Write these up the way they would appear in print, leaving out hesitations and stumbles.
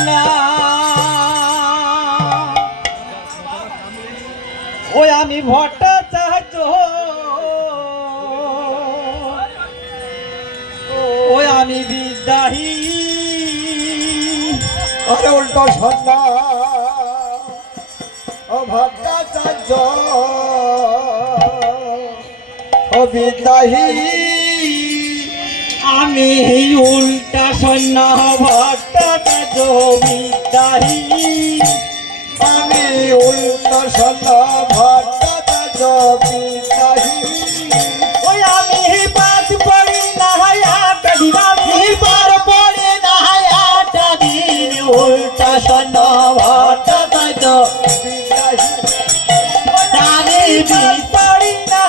না ওই আমি ভট্টাচার্য ওই আমি বিদ্যাহী আরে উল্টো সন্ধ্যা ও ভট্টাচার্য ও বিদ্যাহী আমি উল্টা সৈন্য ভট্টাচার্য বিদ্যাহী আমি উল্টো সন্ধ্যা ভট্টাচার্য বিদ্যাহী ওই আমি পাঁচ পড়ি না আটটা দিন আমি পার পড়ি না আটটা দিন উল্টা সৈন্য ভট্টাচার্য বিদ্যাহী আমি পড়ি না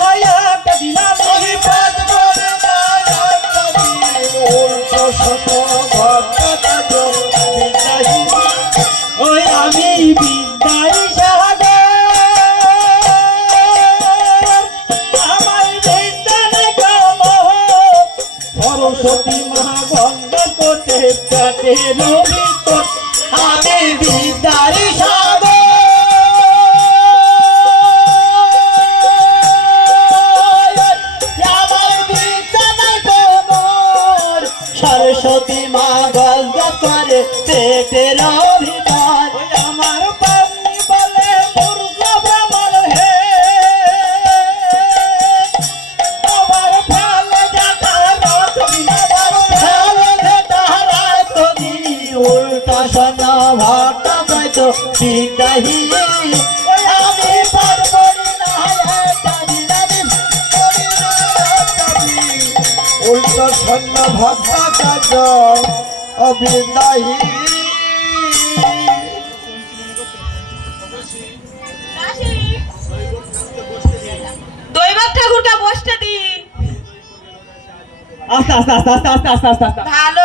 আটটা দিন আমি পাঁচ পড়ি না আটটা দিন উল্টো সন্ধ্যা ভট্টাচার্য বিদ্যাহী ওই আমি বিদ্যাহী সাগর আমার বিদ্যানে কম সরস্বতী মা গঙ্গা কোটে পেটের ভিতর আমি বিদ্যাহী সাগর আমার বিদ্যানে কম সরস্বতী মা গঙ্গা করে পেটের ভিতর আমার পাবনি বলে মূর্খ ব্রাহ্মণ হে আমার ফেলে যাতায়াত আমার ফেলে যাতায়াত উল্টা সনা ভাটা পাইতো বিদ্যাহী আমি পারবো না উল্টো সন্ধ্যা ভট্টাচার্য ও বিদ্যাহী দৈবাত ঠাকুরকে বসতে দিন। আস্তে আস্তে আস্তে আস্তে আস্তে আস্তে আস্তে আস্তে ভালো